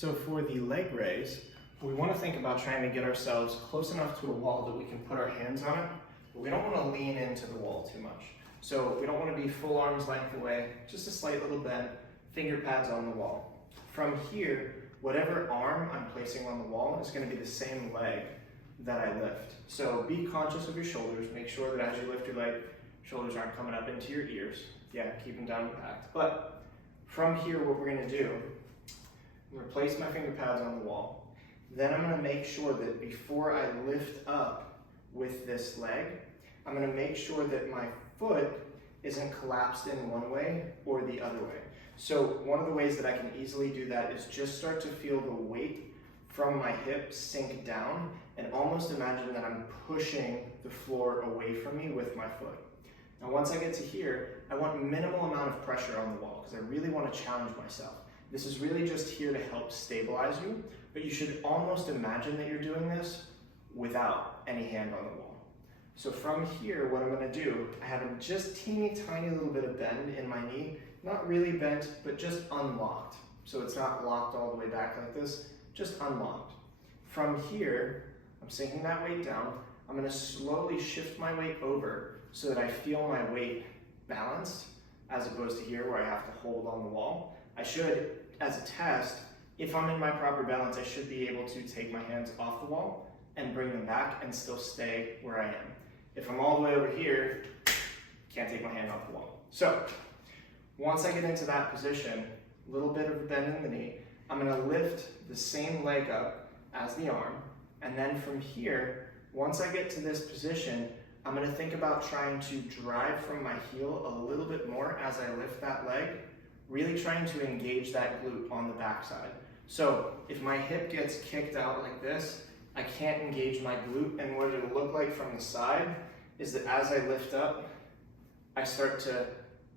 So for the leg raise, we want to think about trying to get ourselves close enough to a wall that we can put our hands on it, but we don't want to lean into the wall too much. So we don't want to be full arm's length away, just a slight little bend, finger pads on the wall. From here, whatever arm I'm placing on the wall is going to be the same leg that I lift. So be conscious of your shoulders. Make sure that as you lift your leg, shoulders aren't coming up into your ears. Yeah, keep them down packed. But from here, what we're going to do, I'm going to place my finger pads on the wall. Then I'm going to make sure that before I lift up with this leg, I'm going to make sure that my foot isn't collapsed in one way or the other way. So one of the ways that I can easily do that is just start to feel the weight from my hip sink down and almost imagine that I'm pushing the floor away from me with my foot. Now once I get to here, I want minimal amount of pressure on the wall because I really want to challenge myself. This is really just here to help stabilize you, but you should almost imagine that you're doing this without any hand on the wall. So from here, what I'm going to do, I have a just teeny tiny little bit of bend in my knee, not really bent, but just unlocked. So it's not locked all the way back like this, just unlocked. From here, I'm sinking that weight down. I'm going to slowly shift my weight over so that I feel my weight balanced, as opposed to here where I have to hold on the wall. I should, as a test, if I'm in my proper balance, I should be able to take my hands off the wall and bring them back and still stay where I am. If I'm all the way over here, can't take my hand off the wall. So, once I get into that position, a little bit of a bend in the knee, I'm gonna lift the same leg up as the arm, and then from here, once I get to this position, I'm gonna think about trying to drive from my heel a little bit more as I lift that leg, really trying to engage that glute on the backside. So if my hip gets kicked out like this, I can't engage my glute, and what it'll look like from the side is that as I lift up, I start to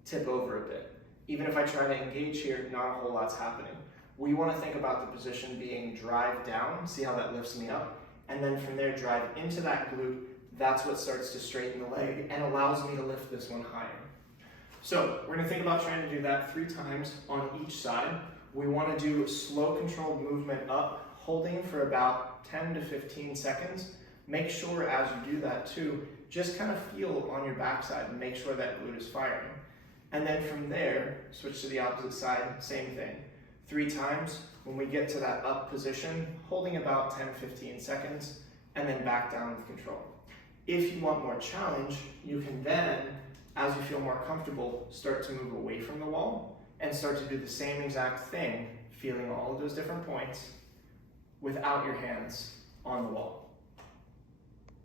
tip over a bit. Even if I try to engage here, not a whole lot's happening. We want to think about the position being drive down, see how that lifts me up, and then from there drive into that glute. That's what starts to straighten the leg and allows me to lift this one higher. So we're going to think about trying to do that 3 times on each side. We want to do slow controlled movement up, holding for about 10 to 15 seconds. Make sure as you do that too, just kind of feel on your backside and make sure that glute is firing. And then from there, switch to the opposite side, same thing. 3 times. When we get to that up position, holding about 10-15 seconds, and then back down with control. If you want more challenge, you can then, as you feel more comfortable, start to move away from the wall and start to do the same exact thing, feeling all of those different points without your hands on the wall.